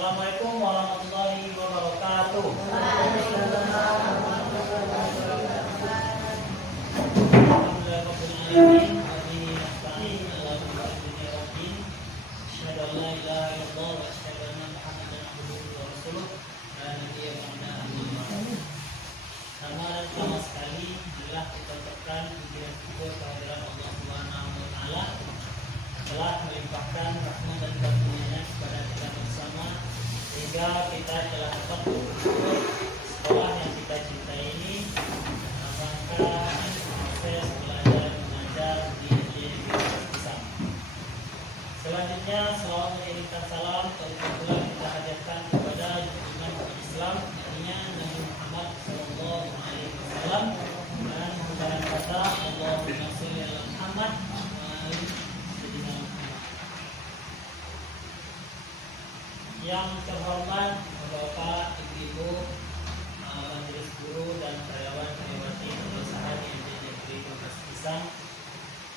Assalamualaikum warahmatullahi wabarakatuh. Alhamdulillahirobbilalamin. Wabihi nasta'in ala umuri rabbin. Asyhadu an la ilaha illallah wa asyhadu anna Muhammadan abduhu wa rasuluh. La nabiyya ba'dahu. Sama dan sama sekali adalah kita ucapkan puji dan syukur kehadiran Allah Subhanahu wa taala telah melimpahkan rahmat dan karunia-Nya kepada kita bersama sehingga kita telah dapat bersyukur sekolah yang kita cintai ini rangka proses belajar mengajar di Islam. Selanjutnya selawat mengirimkan salam tentulah kita hadirkan kepada junjungan Islam artinya Nabi Muhammad sallallahu alaihi wasallam dan dengan kata Allahumma shalli ala Muhammad yang terhormat Bapak, Ibu, majelis guru dan karyawan-karyawati perusahaan IMB Negeri Universitas Pisang.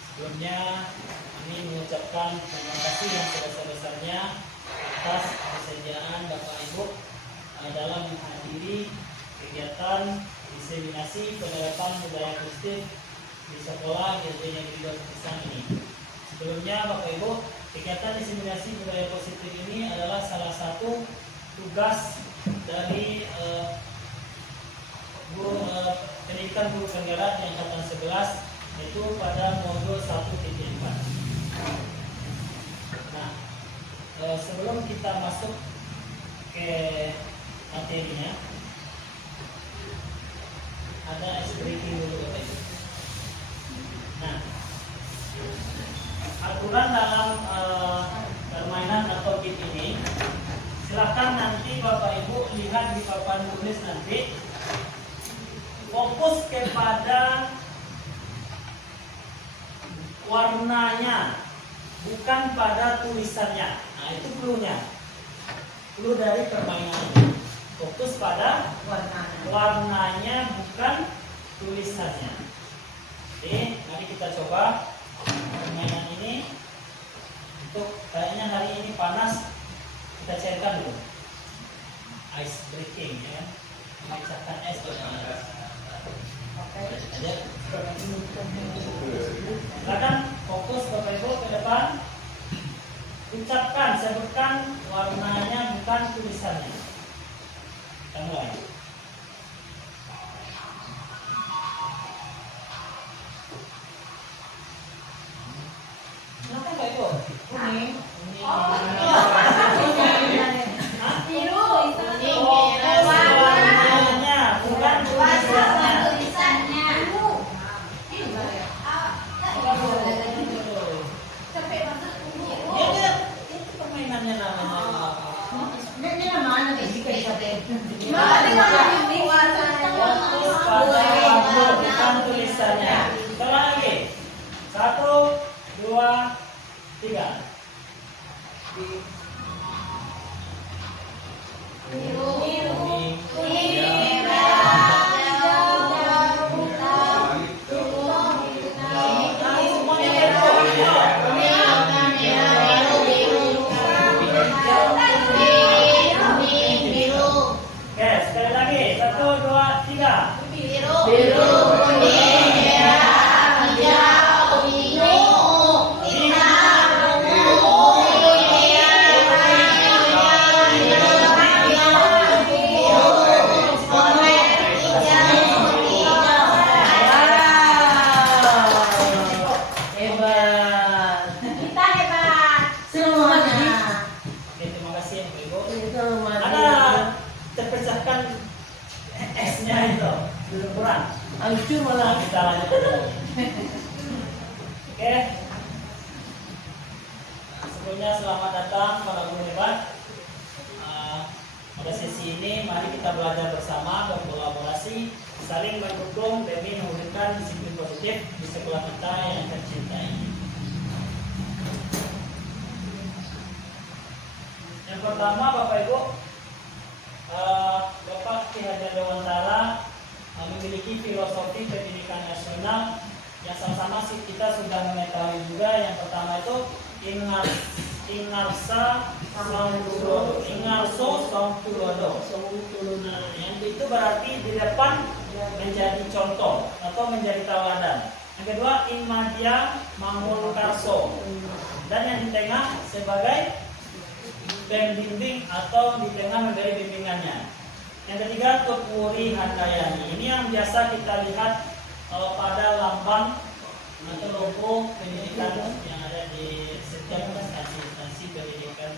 Sebelumnya kami mengucapkan terima kasih yang sebesar-besarnya atas kesediaan Bapak Ibu dalam menghadiri kegiatan diseminasi penerapan budaya positif di sekolah IMB Negeri Universitas Pisang ini. Sebelumnya Bapak Ibu, kegiatan diseminasi budaya positif ini adalah salah satu tugas dari pendidikan guru penggerak yang angkatan 11 yaitu pada modul 1.4. Nah, sebelum kita masuk ke materinya, ada ice breaking dulu Bapak Ibu. Nah, aturan dalam permainan atau game ini, silahkan nanti Bapak Ibu lihat di papan tulis nanti, fokus kepada warnanya, bukan pada tulisannya. Nah itu cluenya, clue dari permainan ini. Fokus pada warnanya, bukan tulisannya. Oke, mari kita coba permainan ini. Untuk kayaknya hari ini panas, kita cairkan dulu ice breaking ya, memecahkan es. Silakan fokus Bapak Ibu ke depan, ucapkan, sebutkan warnanya bukan tulisannya. Kita mulai. Silakan Pak Ibu. Kuning. Biru. Warnanya bukan tulisannya. Itu permainannya namanya. Fokus pada warna bukan tulisannya. Coba lagi. 1, 2, 3. Oke, sekali lagi. 1, 2, 3. Biru, kuning, merah, hijau, biru, Hancur malah. Kita lanjut. Oke. Sebelumnya selamat datang para guru hebat. Pada sesi ini mari kita belajar bersama, berkolaborasi, saling mendukung demi mewujudkan disiplin positif di sekolah kita yang tercinta ini. Yang pertama Bapak Ibu, Bapak Ki Hajar Dewantara memiliki filosofi pendidikan nasional yang sama-sama kita sudah mengetahui juga. Yang pertama itu ingat Ingarsa Songtulodo. Ingarso Songtulodo. Nah, yang itu berarti di depan menjadi contoh atau menjadi tauladan. Yang kedua, Inmadia Mangunkarso. Dan yang di tengah sebagai pembimbing atau di tengah memberi bimbingannya. Yang ketiga, Tupuri Handayani. Ini yang biasa kita lihat pada lambang atau logo pendidikan yang ada di setiap instansi pendidikan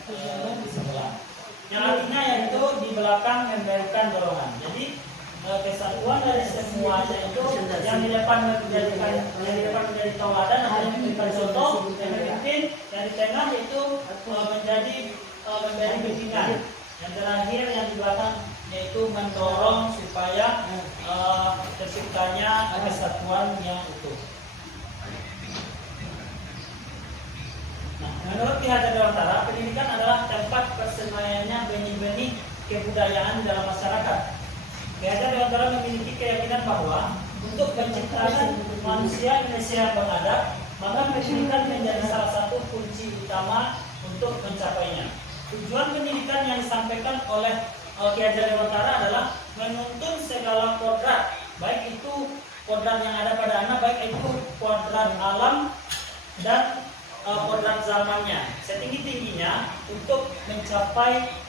di sebelah. Yang artinya yaitu di belakang memberikan dorongan. Jadi kesatuan dari semuanya itu yang di depan menjadi tauladan atau yang memberikan contoh, yang memimpin, yang di tengah itu menjadi memberi bimbingan. Yang terakhir yang di belakang yaitu mendorong supaya terciptanya kesatuan yang utuh. Nah, menurut Ki Hajar Dewantara, pendidikan adalah tempat persemaiannya benih-benih kebudayaan di dalam masyarakat. Ki Hajar Dewantara memiliki keyakinan bahwa untuk menciptakan manusia Indonesia yang beradab, maka pendidikan menjadi salah satu kunci utama untuk mencapainya. Tujuan pendidikan yang disampaikan oleh Ki Hajar Dewantara adalah menuntun segala kodrat, baik itu kodrat yang ada pada anak, baik itu kodrat alam dan kodrat zamannya, setinggi-tingginya untuk mencapai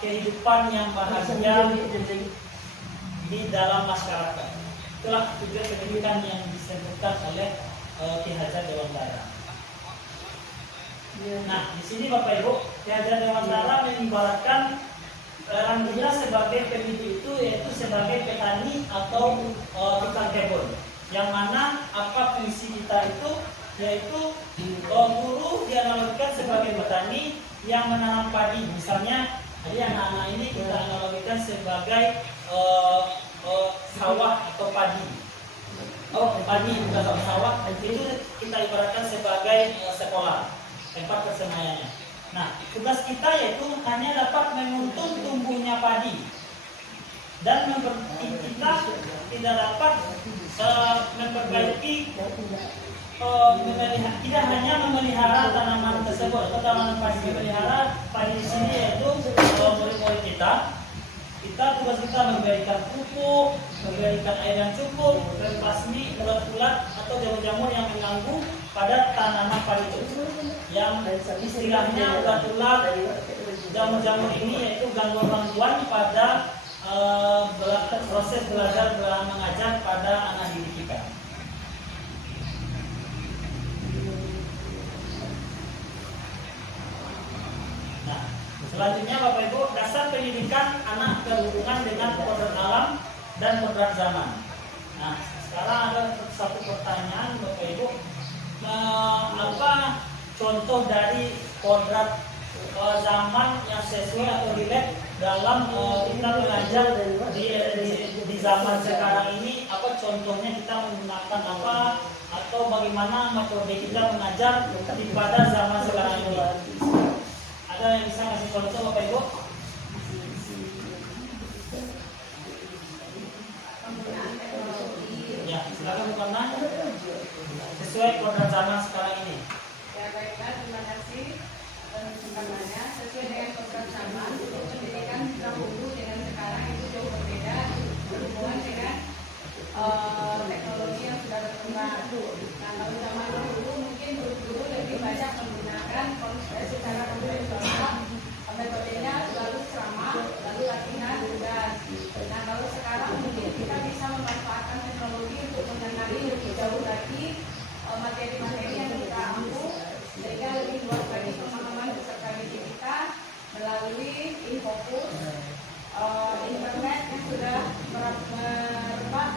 kehidupan yang bahagia di dalam masyarakat. Itulah tujuan pendidikan yang disebutkan oleh Ki Hajar Dewantara. Nah, di sini Bapak Ibu, Ki Hajar Dewantara mengibaratkan orang kita sebagai pendidik itu yaitu sebagai petani atau tukang kebun. Yang mana apa fungsi kita itu yaitu guru dianalogikan sebagai petani yang menanam padi. Misalnya, jadi anak-anak ini kita analogikan sebagai sawah atau padi. Padi bukan sawah. Itu kita ibaratkan sebagai sekolah, tempat persemaiannya. Nah, tugas kita yaitu hanya dapat menuntun tumbuhnya padi dan kita tidak dapat memperbaiki tidak hanya memelihara tanaman tersebut atau tanaman padi. Memelihara padi di sini yaitu murid-murid kita. Tugas kita memberikan pupuk, memberikan air yang cukup, membasmi ulat-ulat atau jamur-jamur yang mengganggu pada tanaman padi itu. Yang istilahnya ulat-ulat, jamur-jamur ini yaitu gangguan-gangguan pada proses belajar mengajar pada anak didik kita. Nah, selanjutnya Bapak Ibu, dasar pendidikan anak berhubungan dengan kodrat alam dan kodrat zaman. Nah, sekarang ada satu pertanyaan Bapak Ibu, apa contoh dari kodrat zaman yang sesuai atau relate dalam kita belajar di zaman sekarang ini? Apa contohnya, kita menggunakan apa atau bagaimana metode kita mengajar pada zaman sekarang ini? Ada yang bisa kasih contoh Bapak Ibu? Ya, silakan Bu Karna. Sesuai kodrat zaman sekarang ini. Ya, baiklah, terima kasih atas kesempatannya. Sesuai dengan kodrat zaman, pendidikan dahulu dengan sekarang itu jauh berbeda berhubungan dengan teknologi yang sudah berkembang. Nah, kalau zaman dahulu mungkin guru-guru lebih banyak menggunakan secara konvensional, metodenya selalu ceramah, lalu latihan tugas. Nah, kalau sekarang mungkin kita bisa memanfaatkan teknologi untuk mengenali lebih jauh lagi materi-materi yang kita ampu, sehingga lebih luas lagi pemahaman peserta didik kita melalui Infocus, internet yang sudah merebak,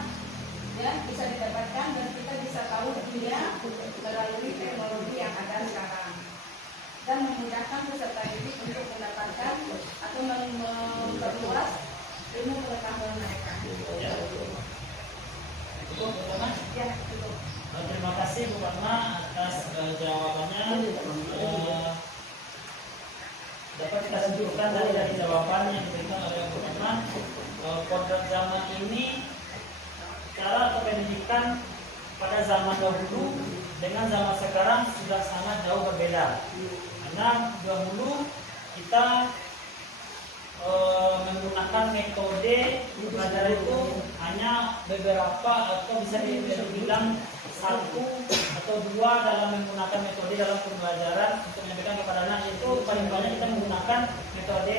ya, bisa didapatkan dan kita bisa tahu dunia melalui teknologi yang ada sekarang, dan memudahkan peserta didik untuk mendapatkan atau memperluas ilmu pengetahuan mereka. Ya. Cukup, Bu Karna? Ya, cukup. Terima kasih Bu Karna atas jawabannya. Dapat kita simpulkan dari jawaban yang diberikan oleh Bu Karna, kodrat zaman ini, cara atau pendidikan pada zaman dahulu dengan zaman sekarang sudah sangat jauh berbeda. Karena dahulu kita menggunakan metode pembelajaran itu hanya beberapa atau bisa dibilang satu atau dua dalam menggunakan metode dalam pembelajaran untuk menyampaikan kepada anak, yaitu paling banyak kita menggunakan metode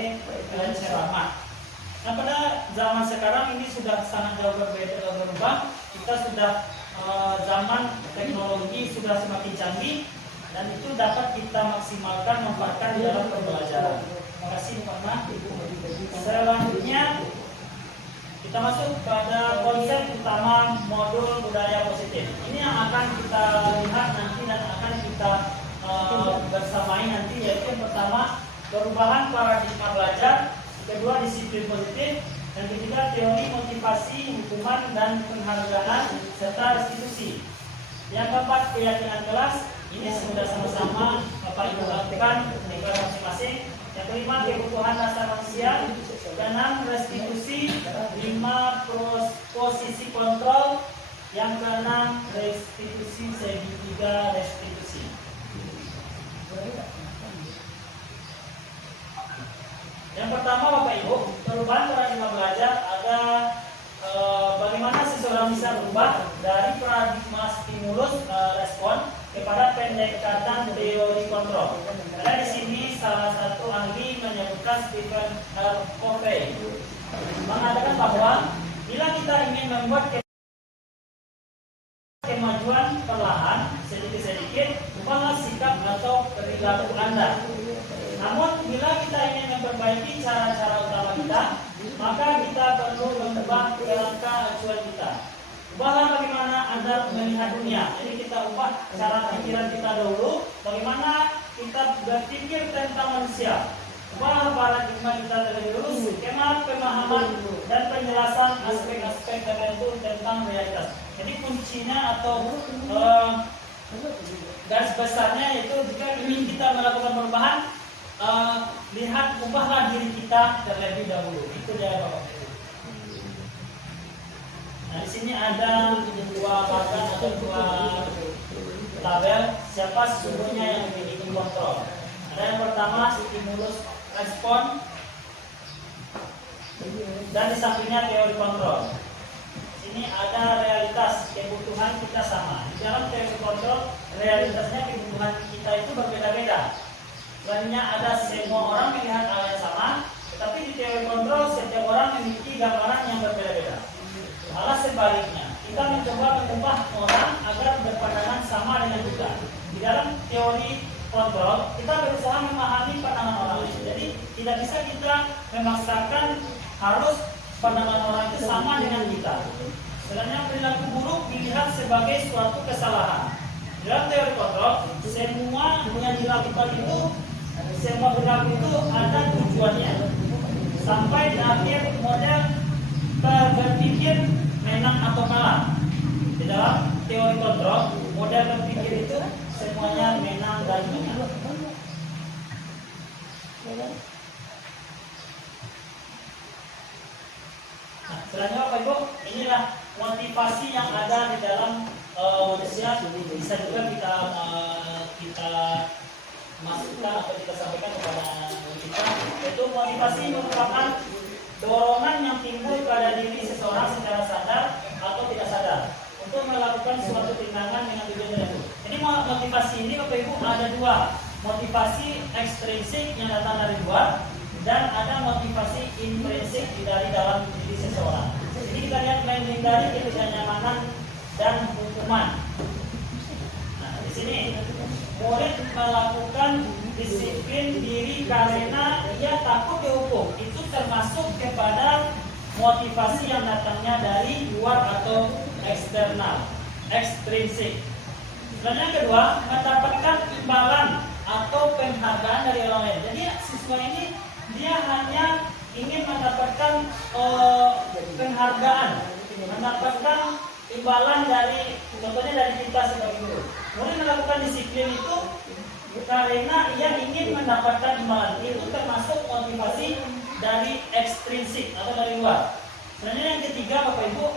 ceramah. Nah, pada zaman sekarang ini sudah sangat jauh berubah. Kita sudah zaman teknologi sudah semakin canggih dan itu dapat kita maksimalkan manfaatkan di dalam pembelajaran. Terima kasih Pak. Selanjutnya kita masuk pada konsep utama modul budaya positif. Ini yang akan kita lihat nanti dan akan kita bersamai nanti, yaitu yang pertama perubahan paradigma belajar, kedua disiplin positif, dan ketiga teori motivasi, hukuman dan penghargaan serta restitusi. Yang keempat keyakinan kelas, ini sudah sama-sama Bapak Ibu lakukan di kelas masing-masing. Yang kelima kebutuhan dasar manusia, keenam restitusi, lima posisi kontrol, yang keenam restitusi, segitiga restitusi. Yang pertama Bapak Ibu, perubahan paradigma belajar ada bagaimana seseorang bisa berubah dari paradigma stimulus respon kepada pendekatan teori kontrol. Karena di sini salah satu ahli menyebutkan Stephen R. Covey mengatakan bahwa bila kita ingin membuat kemajuan perlahan sedikit-sedikit, ubahlah sikap atau perilaku Anda. Namun bila kita ingin memperbaiki cara-cara utama kita, maka kita perlu mengubah kerangka acuan kita. Ubahlah bagaimana Anda melihat dunia. Jadi kita ubah cara pikiran kita dahulu, bagaimana kita berpikir tentang manusia. Ubah paradigma kita terlebih dahulu, skema pemahaman dan penjelasan aspek-aspek tertentu tentang realitas. Jadi kuncinya atau garis besarnya yaitu jika ingin kita melakukan perubahan, lihat ubahlah diri kita terlebih dahulu. Itu dia Bapak Ibu. Nah, di sini ada dua bagan atau dua tabel siapa sesungguhnya yang memiliki kontrol. Ada yang pertama stimulus respon dan di sampingnya teori kontrol. Sini ada realitas kebutuhan kita sama. Di dalam teori kontrol realitasnya kebutuhan kita itu berbeda-beda. Sebenarnya ada semua orang melihat hal yang sama, tetapi di teori kontrol setiap orang memiliki gambaran yang berbeda-beda. Malah sebaliknya, kita mencoba mengubah orang agar berpandangan sama dengan kita. Di dalam teori kontrol, kita berusaha memahami pandangan orang itu. Jadi tidak bisa kita memaksakan harus pandangan orang itu sama dengan kita. Sebenarnya perilaku buruk dilihat sebagai suatu kesalahan. Di dalam teori kontrol, semua yang dilakukan itu, semua perilaku itu ada tujuannya. Sampai di akhir model berpikir menang atau kalah. Di dalam teori kontrol, model berpikir itu semuanya menang dan menang. Nah, selanjutnya Bapak Ibu, inilah motivasi yang ada di dalam manusia. Bisa juga kita masukkan atau kita sampaikan kepada kita, yaitu motivasi merupakan dorongan yang timbul pada diri seseorang secara sadar atau tidak sadar untuk melakukan suatu tindakan dengan tujuan tertentu. Jadi motivasi ini Bapak Ibu ada dua, motivasi ekstrinsik yang datang dari luar dan ada motivasi intrinsik dari dalam diri seseorang. Jadi kita lihat menghindari ketidaknyamanan dan hukuman. Nah, di sini murid melakukan disiplin diri karena ia takut dihukum. Itu termasuk kepada motivasi yang datangnya dari luar atau eksternal, ekstrinsik. Dan yang kedua, mendapatkan imbalan atau penghargaan dari orang lain. Jadi siswa ini dia hanya ingin mendapatkan penghargaan, mendapatkan imbalan dari, contohnya dari kita sebagai guru. Murid melakukan disiplin itu karena ia ingin mendapatkan imbalan. Itu termasuk motivasi dari ekstrinsik atau dari luar. Sebenarnya yang ketiga Bapak Ibu,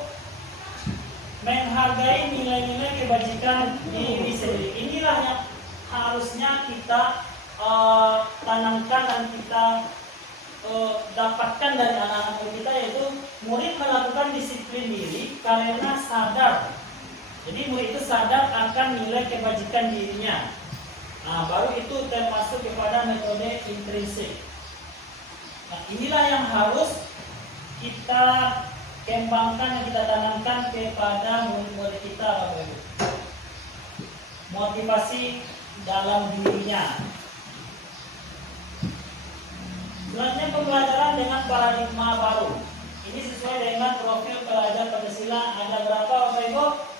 menghargai nilai-nilai kebajikan diri sendiri. Inilah yang harusnya kita tanamkan dan kita dapatkan dari anak-anak kita, yaitu murid melakukan disiplin diri karena sadar. Jadi murid itu sadar akan nilai kebajikan dirinya. Nah, baru itu termasuk kepada metode intrinsik. Nah, inilah yang harus kita kembangkan, yang kita tanamkan kepada murid-murid kita, Bapak Ibu. Motivasi dalam dirinya. Selanjutnya pembelajaran dengan paradigma baru. Ini sesuai dengan profil pelajar Pancasila. Ada berapa, Bapak Ibu?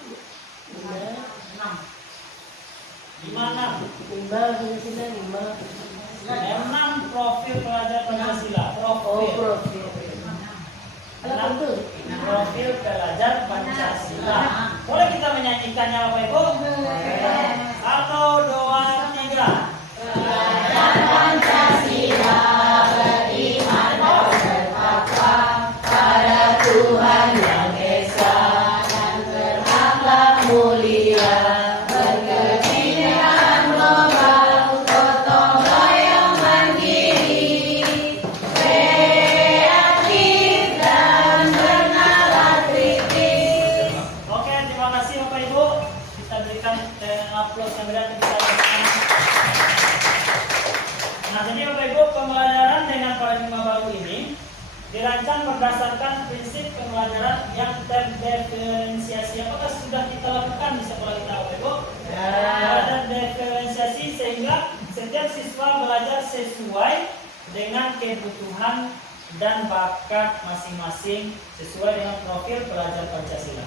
6 profil pelajar Pancasila. Profil pelajar Pancasila. Boleh kita menyanyikannya, Bapak Ibu? 1, 2, 3. Pelajar Pancasila beriman bertakwa pada Tuhan yang esa dan berakhlak mulia, berkebinekaan global, gotong royong mandiri, kreatif dan bernalar kritis. Oke, terima kasih Bapak Ibu. Kita berikan upload yang berat kita. Nah, jadi Bapak Ibu, pembelajaran dengan paradigma baru ini dirancang berdasarkan prinsip pembelajaran yang terdiferensiasi. Apakah sudah kita lakukan di sekolah kita, Bapak Ibu? Ada diferensiasi sehingga setiap siswa belajar sesuai dengan kebutuhan dan bakat masing-masing sesuai dengan profil pelajar Pancasila.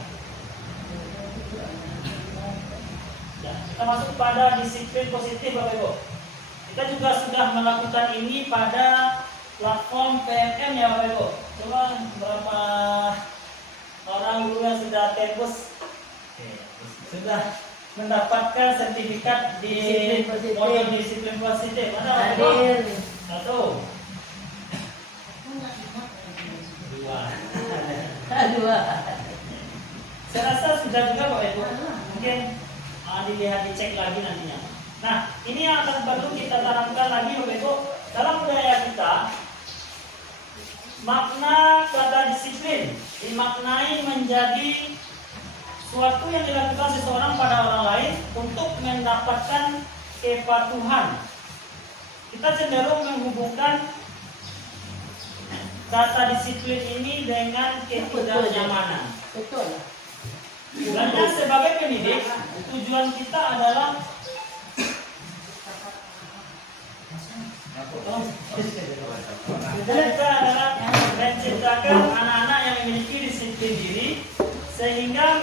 Ya, kita masuk pada disiplin positif, Bapak Ibu. Kita juga sudah melakukan ini pada platform PMM ya, Bapak Ibu. Coba berapa orang guru yang sudah tembus sudah mendapatkan sertifikat di modul disiplin positif? Ada, Bapak Ibu? 1, 2. Saya rasa sudah juga, Bapak Ibu. Mungkin dilihat, dicek lagi nantinya. Nah, ini yang akan perlu kita tanamkan lagi, Bapak Ibu. Dalam budaya kita, makna kata disiplin dimaknai menjadi suatu yang dilakukan seseorang pada orang lain untuk mendapatkan kepatuhan. Kita cenderung menghubungkan kata disiplin ini dengan ketidaknyamanan. Betul. Sebenarnya sebagai pendidik, tujuan kita adalah menciptakan anak-anak yang memiliki disiplin diri sehingga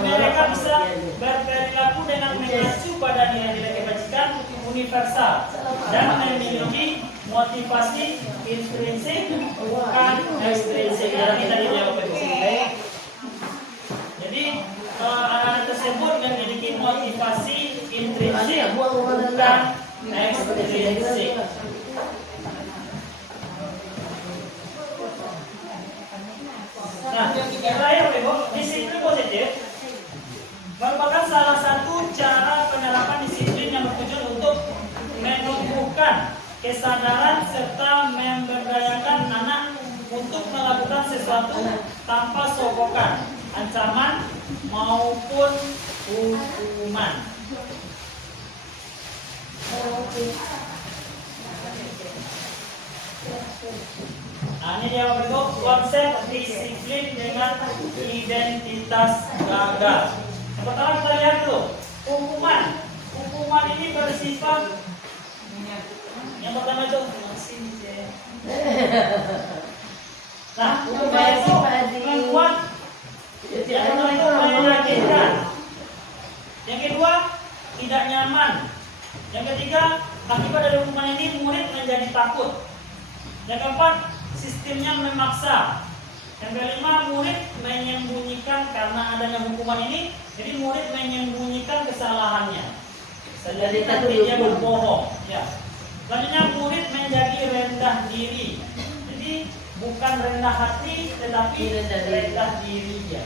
mereka bisa berperilaku dengan mengacu pada nilai-nilai kebajikan universal dan memiliki motivasi intrinsik bukan ekstrinsik. Jadi anak-anak tersebut memiliki motivasi intrinsik bukan ekstrinsik. Nah, terakhir Ibu, disiplin positif merupakan salah satu cara penerapan disiplin yang bertujuan untuk menumbuhkan kesadaran serta memberdayakan anak untuk melakukan sesuatu tanpa sogokan, ancaman maupun hukuman. Nah, ini dia bentuk konsep disiplin dengan identitas gagal. Yang pertama kita lihat dulu hukuman. Hukuman ini bersifat yang pertama itu nah, hukuman itu membuat menyakitkan. Yang kedua, tidak nyaman. Yang ketiga, akibat dari hukuman ini murid menjadi takut. Yang keempat, sistemnya memaksa. Yang kelima, murid menyembunyikan karena adanya hukuman ini, jadi murid menyembunyikan kesalahannya. Jadi dia berbohong. Ya. Selanjutnya, murid menjadi rendah diri. Jadi bukan rendah hati, tetapi rendah diri ya.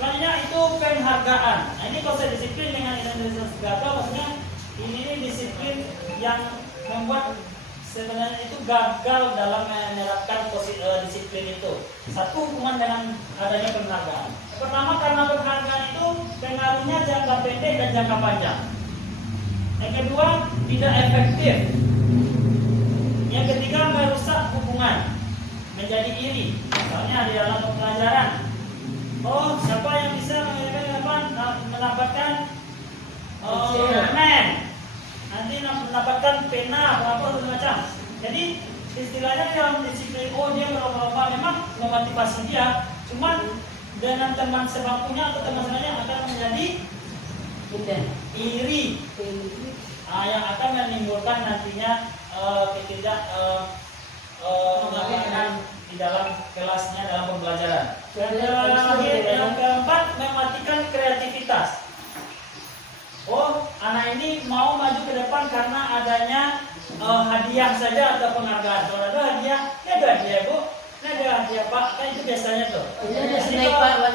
Selanjutnya itu penghargaan. Nah, ini konsep disiplin dengan identitas gagal, maksudnya ini disiplin yang membuat sebenarnya itu gagal dalam menerapkan disiplin itu. Satu, hubungan dengan adanya penghargaan. Pertama, karena penghargaan itu pengaruhnya jangka pendek dan jangka panjang. Yang kedua, tidak efektif. Yang ketiga, merusak hubungan, menjadi iri. Misalnya di dalam pembelajaran, oh siapa yang bisa mendapatkan permen, nanti mendapatkan pena apa macam. Jadi istilahnya dalam disiplin, oh dia berlomba-lomba memang memotivasi dia, cuman dengan teman sebangkunya atau teman sebangkunya akan menjadi iri, yang akan menimbulkan nantinya di dalam kelasnya, dalam pembelajaran. Yang keempat, mematikan kreativitas. Oh, anak ini mau maju ke depan karena adanya hadiah saja atau penghargaan. Kalau ada hadiah, ya ada hadiah bu, ada hadiah pak, kan itu biasanya tuh. Ada snack pak, ada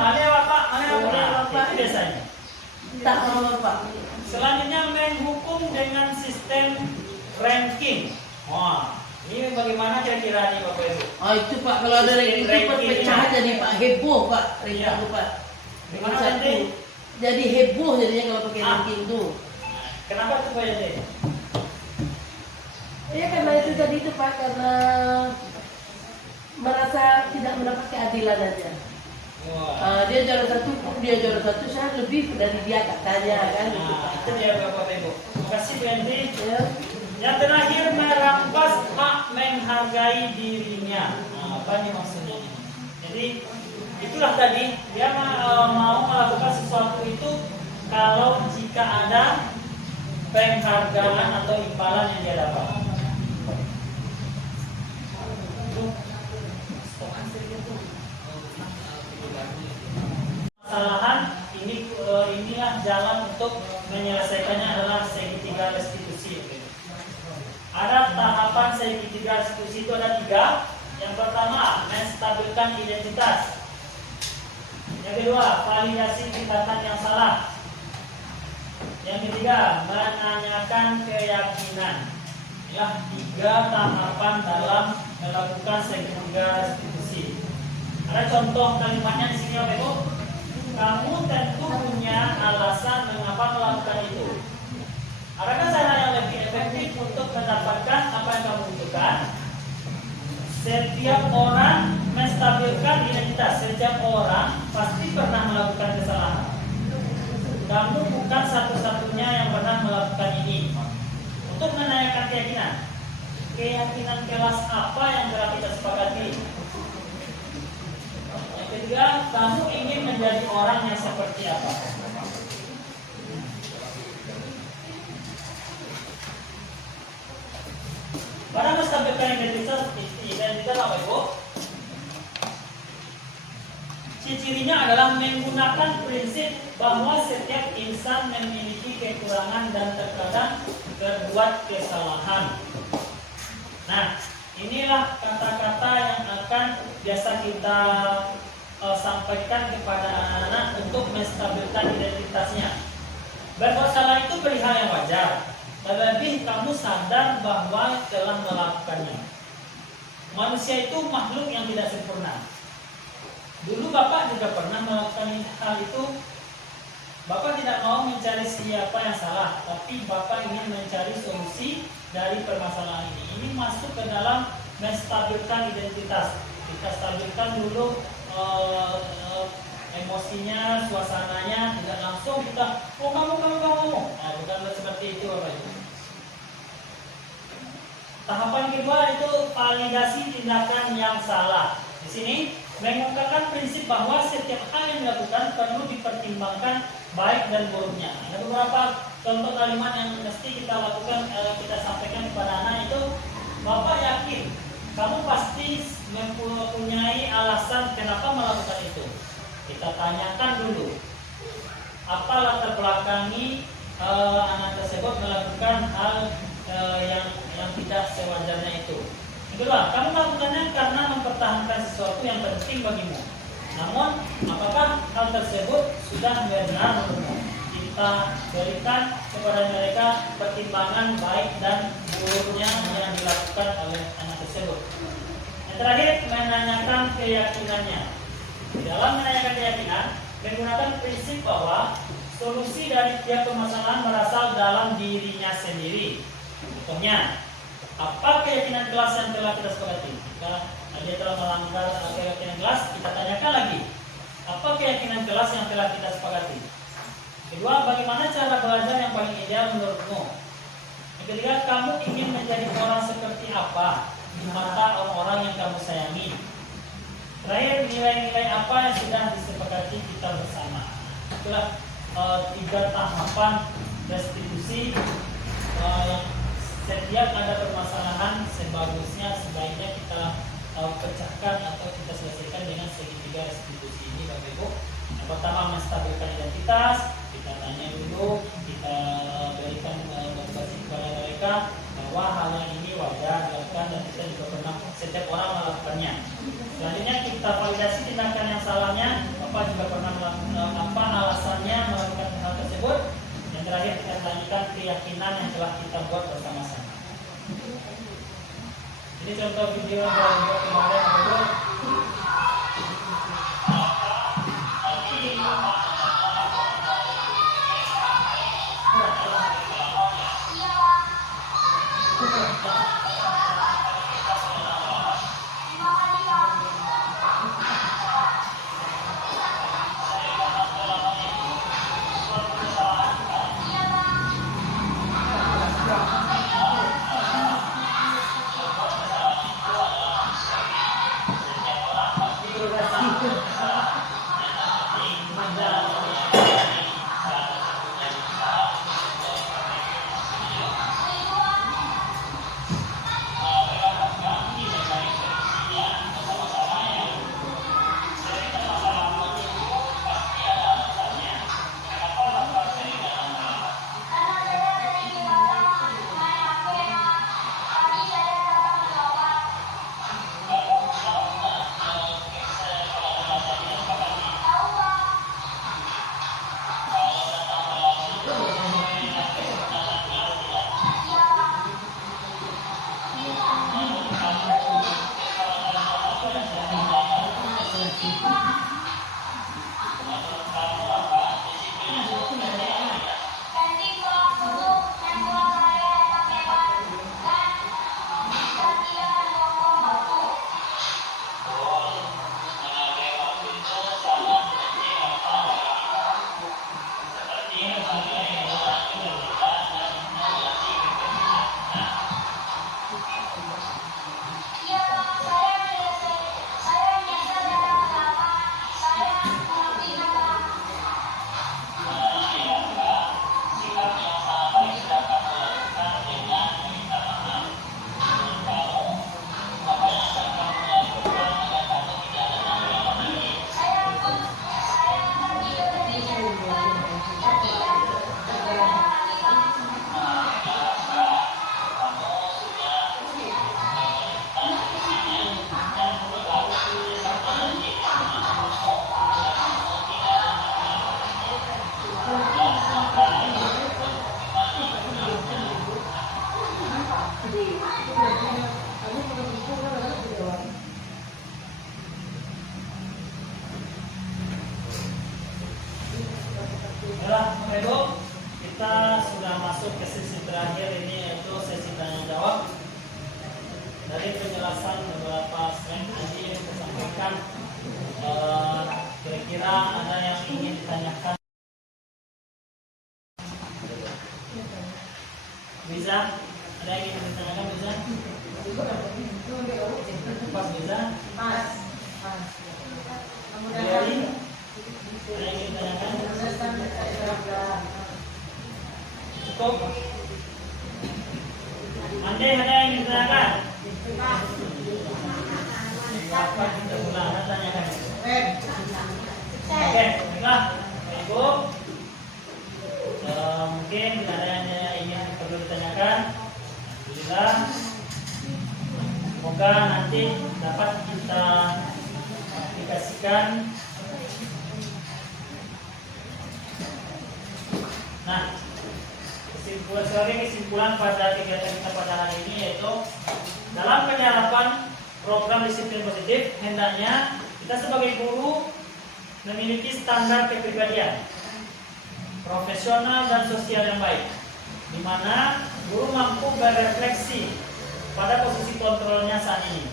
hadiah bapak, itu biasanya. Tak apa pak. Selanjutnya menghukum dengan sistem ranking. Wah, ini bagaimana kira-kira nih Bapak Ibu? Oh itu pak, kalau ada ranking itu perpecahan jadi pak heboh pak, Iya. ranking pak. Gimana Satu, nanti? jadi heboh jadinya kalau pakai ranking itu. Kenapa tuh Pak Yade? Ya karena itu tadi itu pak, karena merasa tidak mendapat keadilan aja. Wah. Dia juara satu, saya lebih dari dia katanya kan. Gitu, Nah, Pak. itu dia Bapak Ibu. Terima kasih Bu Yanti. Ya. Yang terakhir, merampas hak menghargai dirinya. Nah, apa nih maksudnya? Jadi itulah tadi dia mau melakukan sesuatu itu kalau jika ada penghargaan atau imbalan yang dia dapat. Kesalahan inilah jalan untuk menyelesaikannya adalah segitiga restitusi. Ada tahapan segitiga restitusi itu ada 3. Yang pertama, menstabilkan identitas. Yang kedua, validasi tindakan yang salah. Yang ketiga, menanyakan keyakinan. Inilah 3 tahapan dalam melakukan segitiga restitusi. Ada contoh kalimatnya di sini Bapak Ibu. Kamu tentu punya alasan mengapa melakukan itu. Adakah cara yang lebih efektif untuk mendapatkan apa yang kamu butuhkan? Setiap orang menstabilkan identitas. Setiap orang pasti pernah melakukan kesalahan. Kamu bukan satu-satunya yang pernah melakukan ini. Untuk menanyakan keyakinan. Keyakinan kelas apa yang telah kita sepakati? Ketiga, kamu ingin menjadi orang yang seperti apa? Pada menstabilkan identitas apa Ibu? Ciri-cirinya adalah menggunakan prinsip bahwa setiap insan memiliki kekurangan dan terkadang berbuat kesalahan. Nah, inilah kata-kata yang akan biasa kita sampaikan kepada anak-anak untuk menstabilkan identitasnya. Berbuat salah itu perihal yang wajar, terlebih kamu sadar bahwa telah melakukannya. Manusia itu makhluk yang tidak sempurna. Dulu Bapak juga pernah melakukan hal itu. Bapak tidak mau mencari siapa yang salah, tapi Bapak ingin mencari solusi dari permasalahan ini. Ini masuk ke dalam menstabilkan identitas. Kita stabilkan dulu emosinya, suasananya, tidak langsung kita kamu. Nah, bukan seperti itu Bapak Ibu. Tahapan kedua itu validasi tindakan yang salah. Di sini mengungkapkan prinsip bahwa setiap hal yang dilakukan perlu dipertimbangkan baik dan buruknya. Ada beberapa contoh kalimat yang mesti kita lakukan, kita sampaikan kepada anak itu. Bapak yakin kamu pasti mempunyai alasan kenapa melakukan itu. Kita tanyakan dulu apa latar belakangi anak tersebut melakukan hal yang tidak sewajarnya itu. Yang kedua, kamu melakukannya karena mempertahankan sesuatu yang penting bagimu. Namun, apakah hal tersebut sudah benar menurutmu? Kita berikan kepada mereka pertimbangan baik dan buruknya yang dilakukan oleh anak tersebut. Yang terakhir, menanyakan keyakinannya. Di dalam menanyakan keyakinan, menggunakan prinsip bahwa solusi dari tiap permasalahan berasal dalam dirinya sendiri. Contohnya, apa keyakinan kelas yang telah kita sepakati? Jika dia telah melanggar keyakinan kelas, kita tanyakan lagi, apa keyakinan kelas yang telah kita sepakati? Kedua, bagaimana cara belajar yang paling ideal menurutmu? Yang ketiga, kamu ingin menjadi orang seperti apa di mata orang-orang yang kamu sayangi? Terakhir, nilai-nilai apa yang sudah disepakati kita bersama? Itulah 3 tahapan restitusi yang setiap ada permasalahan sebaiknya kita pecahkan atau kita selesaikan dengan segitiga restitusi ini, Bapak Ibu. Yang pertama, menstabilkan identitas. Kita tanya dulu, kita berikan motivasi kepada mereka bahwa hal yang ini wajar dilakukan dan kita juga pernah setiap orang melakukannya. Selanjutnya kita validasi tindakan yang salahnya, Bapak juga pernah melakukan apa alasannya melakukan hal tersebut. Yang terakhir kita tanyakan keyakinan yang telah kita buat bersama-sama. Ini contoh video yang saya buat kemarin, Bapak. Bapak Ibu, kita sudah masuk ke sesi terakhir ini, yaitu sesi tanya jawab. Dari penjelasan beberapa slide tadi yang saya sampaikan, kira-kira ada yang ingin ditanyakan? Bisa? Ada yang ingin ditanyakan, bisa? Pas bisa? Mas. Jadi, ada yang ingin ditanyakan? Cukup? Anda ada yang ingin ditanyakan? Apa kita ulang, tanyakan. Oke, baiklah, Ibu. Mungkin tidak ada yang ingin perlu ditanyakan. Alhamdulillah. Semoga nanti dapat kita aplikasikan. Nah, sebagai kesimpulan pada kegiatan kita pada hari ini yaitu dalam penyerapan program disiplin positif, hendaknya kita sebagai guru memiliki standar kepribadian profesional dan sosial yang baik, di mana guru mampu berefleksi pada posisi kontrolnya saat ini.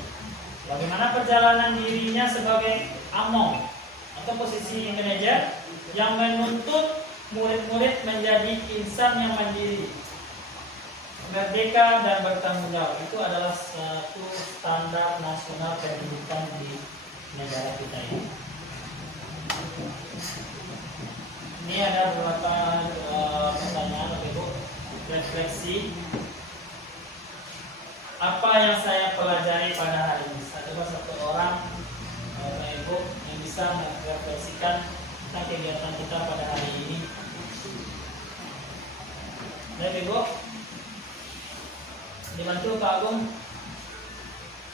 Bagaimana perjalanan dirinya sebagai among atau posisi manajer yang menuntut murid-murid menjadi insan yang mandiri, merdeka dan bertanggung jawab. Itu adalah satu standar nasional pendidikan di negara kita ini. Ini ada beberapa pertanyaan, Bapak Ibu. Refleksi. Apa yang saya pelajari pada hari ini? Satu orang, Bapak Ibu, yang bisa merefleksikan tentang kegiatan kita pada hari ini. Bapak Ibu, dibantu Pak Agung.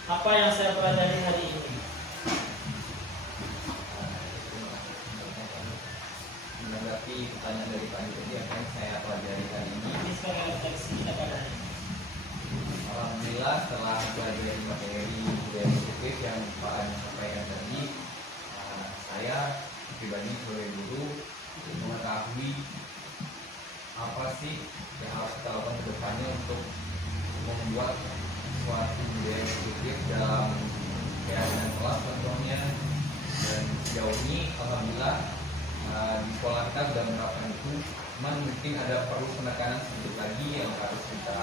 Apa yang saya pelajari hari ini? Menanggapi pertanyaan dari Pak Yudi, apa yang saya pelajari hari ini? Ini sebagai refleksi kita pada hari ini. Alhamdulillah setelah belajar materi budaya positif yang Pak Adi sampaikan tadi, saya pribadi sebagai guru mengetahui apa sih yang harus kita lakukan ke depannya untuk membuat suatu budaya positif dalam keadaan kelas contohnya. Dan sejauh ini alhamdulillah di sekolah kita sudah menerapkan itu, cuman mungkin ada perlu penekanan sedikit lagi yang harus kita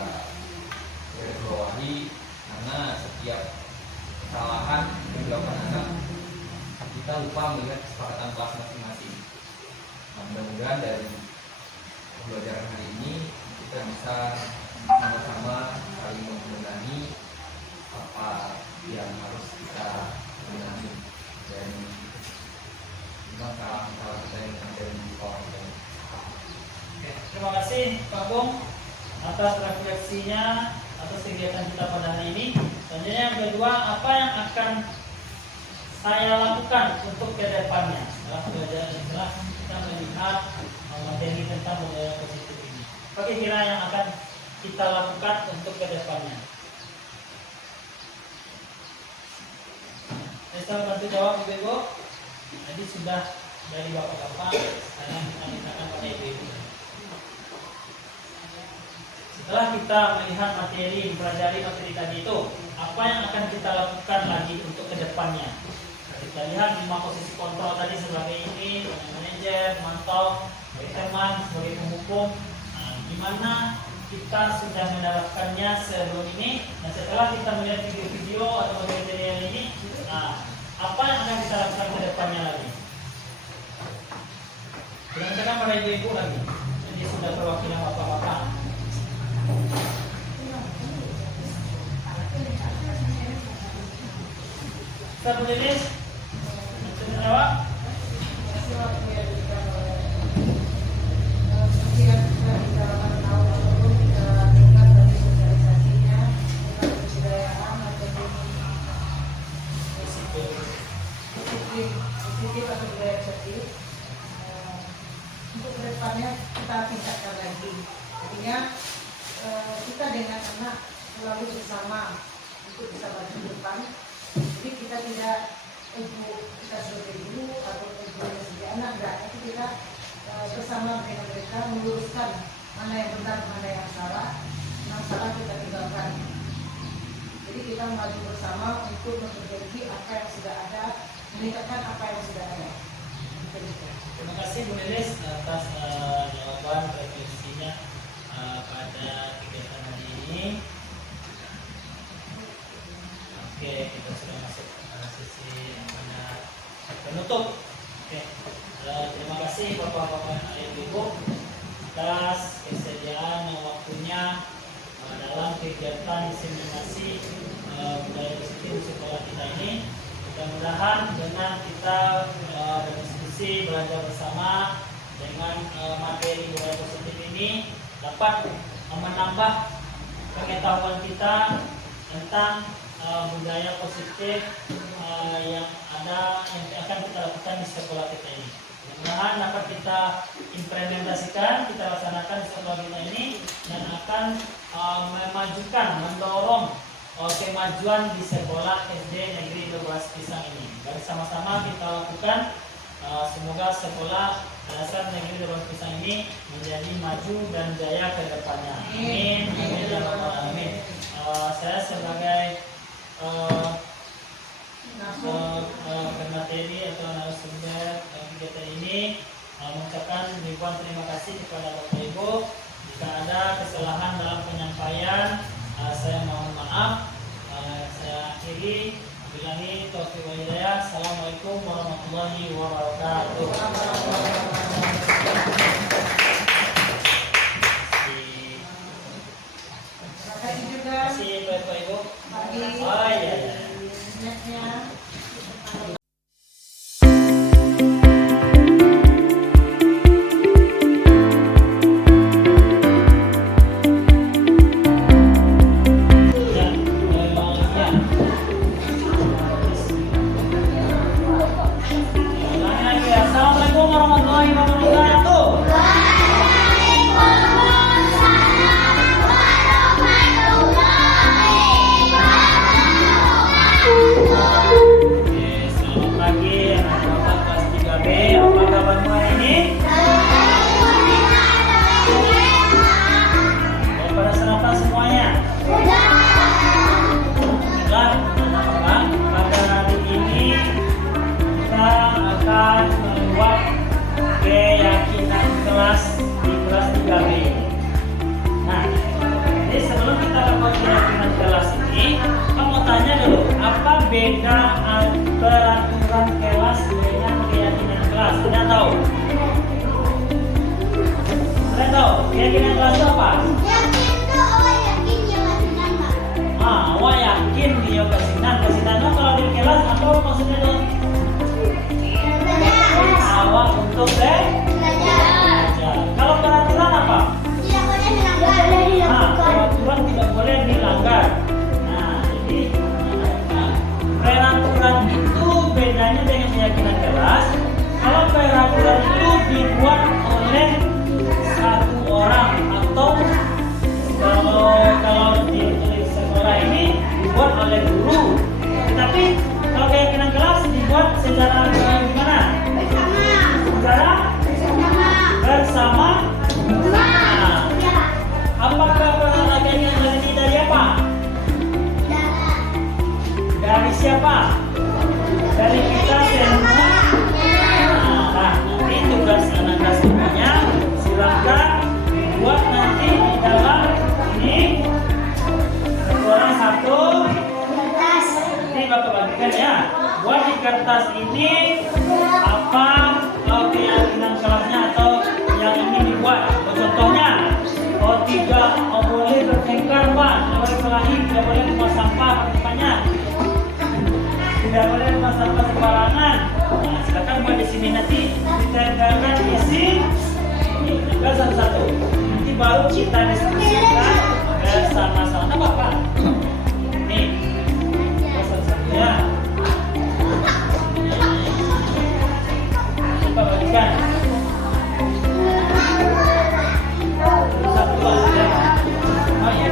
bawahi, karena setiap kesalahan yang dilakukan anak kita lupa melihat kesepakatan kelas masing-masing. Nah, mudah-mudahan dari pembelajaran hari ini kita bisa sama-sama saling membenahi apa yang harus kita benahi dan kesalahan kita yang ada di sekolah kita. Oke, terima kasih Pak Bung atas refleksinya atas kegiatan kita pada hari ini. Selanjutnya yang kedua, apa yang akan saya lakukan untuk kedepannya setelah pelajaran setelah kita melihat materi tentang budaya positif ini. Apa kira yang akan kita lakukan untuk kedepannya? Saya bantu jawab Ibu. Tadi sudah dari bapak-bapak, sekarang kita mintakan pada Ibu. Setelah kita melihat materi, mempelajari materi tadi itu, apa yang akan kita lakukan lagi untuk kedepannya? Kita lihat 5 posisi kontrol tadi sebagai ini, sebagai manajer, pemantau, sebagai teman, sebagai penghukum. Nah, gimana kita sudah menerapkannya sebelum ini, dan setelah kita melihat video-video atau materi ini, nah, apa yang akan kita lakukan kedepannya lagi? Silakan pada ibu-ibu lagi. Jadi sudah perwakilan bapak-bapak. Ustaz Lilis, menjawab. Positif atau budaya positif untuk kedepannya kita tingkatkan lagi. Artinya kita dengan anak selalu bersama untuk bisa maju ke depan. Jadi kita tidak kita sebagai guru atau sebagai anak, enggak. Tapi kita bersama dengan mereka meluruskan mana yang benar, mana yang salah. Yang salah kita tinggalkan. Jadi kita maju bersama untuk memperbaiki apa yang sudah ada, meningkatkan apa yang sudah ada. Terima kasih Bu Lilis atas jawaban refleksinya pada kegiatan hari ini. Oke, kita sudah masuk ke sesi penutup. Oke, terima kasih Bapak-bapak dan Ibu atas kesediaan dan waktunya dalam kegiatan diseminasi budaya positif sekolah kita ini. Mudah-mudahan dengan kita berdiskusi, belajar bersama dengan materi budaya positif ini dapat menambah pengetahuan kita tentang budaya positif yang ada yang akan kita lakukan di sekolah kita ini. Mudah-mudahan dapat kita implementasikan, kita laksanakan di sekolah kita ini dan akan memajukan, mendorong kemajuan di sekolah SD Negeri 12 Pisang ini. Mari sama-sama kita lakukan. Semoga sekolah dasar Negeri 12 Pisang ini menjadi maju dan jaya ke depannya. Amin. Amin ya rabbal alamin. Saya sebagai pemateri atau narasumber kegiatan ini mengucapkan ribuan terima kasih kepada Bapak Ibu. Jika ada kesalahan dalam penyampaian, saya mohon maaf. Saya akhiri, bilangi taufiq wal hidayah. Assalamualaikum warahmatullahi wabarakatuh. Terima kasih juga. Terima kasih Bapak Ibu. Bagi Oh iya. netnya. Assalamualaikum warahmatullahi wabarakatuh. Oke, selamat pagi anak-anak kelas 3B. Apa kabarmu hari ini? Sudah pada sarapan semuanya? Baiklah, anak-anak, pada hari ini kita akan membuat keyakinan kelas di kelas 3B. Nah, jadi sebelum kita membuat keyakinan kelas ini, kamu mau tanya dulu, apa beda peraturan kelas dengan keyakinan kelas? Anda tahu? Anda tahu? Keyakinan kelas itu apa? Awak yakin dia kasinan kalau di kelas apa maksudnya tuh? Awak untuk belajar. Kalau peraturan apa? Peraturan tidak boleh dilanggar. Nah, jadi peraturan itu bedanya dengan keyakinan kelas. Kalau peraturan itu dibuat oleh satu orang atau kalau di sekolah ini dibuat oleh guru. Tetapi kalau keyakinan kelas dibuat secara gimana? Bersama. Nah, apakah keyakinan ini dari apa? Dari siapa? Dari kita semua. Nah, nanti tugas anak-anak semuanya silakan buat nanti di dalam ini orang satu. Ini Bapak bagikan ya. Buat di kertas ini apa keyakinan kelasnya atau yang ingin dibuat. Contohnya, tidak boleh bertengkar, Pak. Tidak boleh kelahi, tidak boleh buang sampah tempatnya. Tidak boleh buang sampah sembarangan. Nah, silakan buat di sini nanti ditempelkan isi juga satu-satu. Nanti baru kita diskusikan bersama-sama, Bapak. Nih, satu-satunya. Coba bagikan. Satu aja. Oh iya.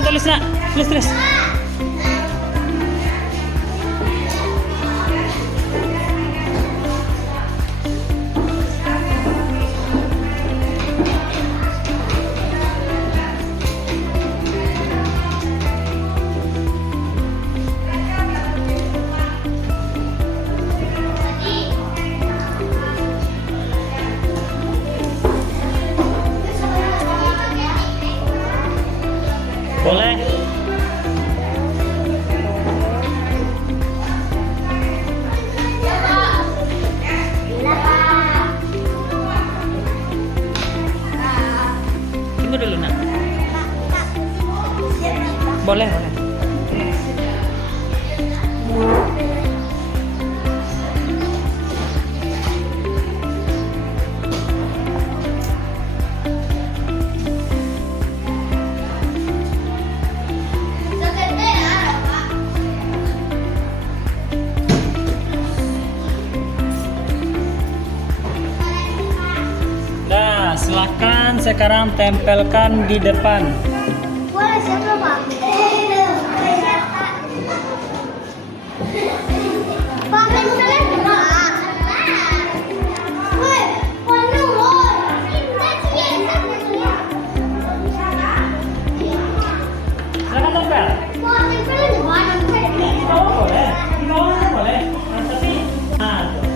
silakan tulis nak. Tulis. Boleh. Tunggu dulu nak. Boleh. Nah, silakan sekarang tempelkan di depan. Boleh siapa Pak? Pak, tempelin Pak. Woi, penuh loh. Silakan tempel. Pak, tempelin di mana? Di bawah boleh. Di bawah boleh. Nah, tapi tuh.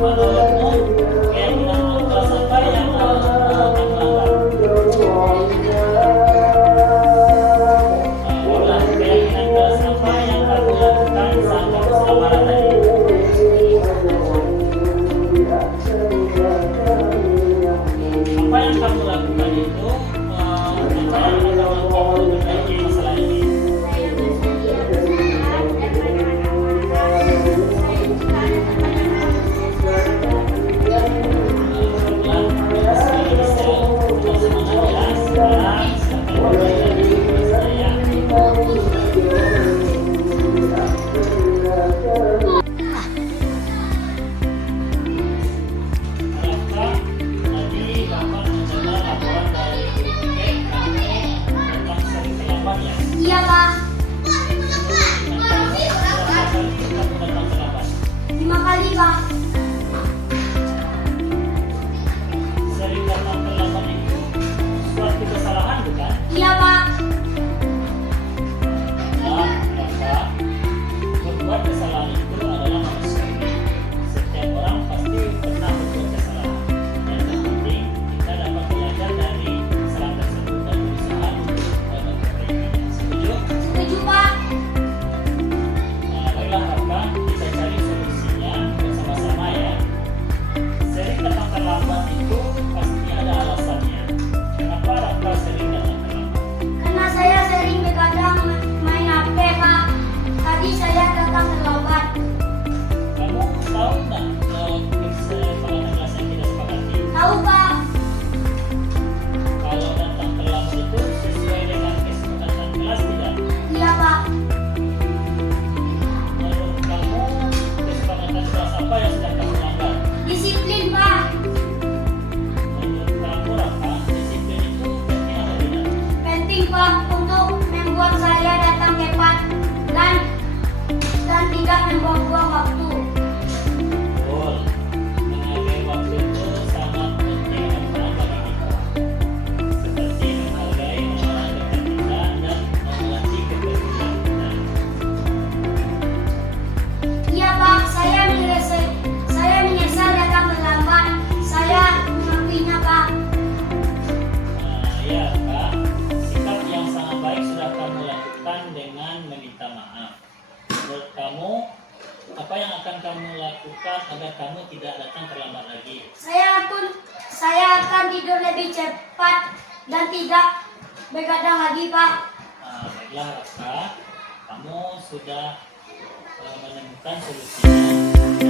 menurutmu keyakinan kelas apa yang akan melanggar? Baiklah, keyakinan kelas apa yang kamu lakukan saat kamu sedang marah tadi? Apa yang kamu lakukan itu apa yang akan kamu memperbaiki masalah ini? Iya, Pak. 5 kali, Pak. Sering datang terlambat itu suatu kesalahan bukan? Iya, Pak. Ya, maka berbuat kesalahan itu adalah manusia. Setiap orang pasti pernah berbuat kesalahan. Yang terpenting kita dapat belajar dari kesalahan tersebut dan berusaha untuk memperbaikinya. Setuju? Setuju, Pak. Baiklah Raka, kita cari solusinya bersama-sama ya. Sering datang terlambat itu pasti ada alasannya. Kenapa Raka sering datang terlambat? Karena saya sering begadang main HP, Pak. Tadi saya datang terlambat. Kamu tahu nggak kesepakatan kelas yang kita sepakati? Tahu, Pak. Kalau datang terlambat itu sesuai dengan kesepakatan kelas tidak? Iya, Pak. Menurut kamu kesepakatan kelas apa yang sudah kamu langgar? Disiplin, Pak. Menurut kamu Raka, disiplin itu penting atau tidak? Penting, Pak, untuk membuat saya datang tepat dan tidak membuang-buang waktu. Betul. Menghargai waktu itu sangat penting dan peran bagi kita. Seperti menghargai orang dekat kita dan melatih kepedulian kita. Iya, Pak. Saya menyesal datang terlambat. Saya mengakuinya, Pak. Ya, Kak. Sikap yang sangat baik sudah kamu lakukan dengan meminta maaf. Menurut kamu, apa yang akan kamu lakukan agar kamu tidak datang terlambat lagi? Saya akan tidur lebih cepat dan tidak begadang lagi, Pak. Baiklah, Raka. Kamu sudah menemukan solusinya.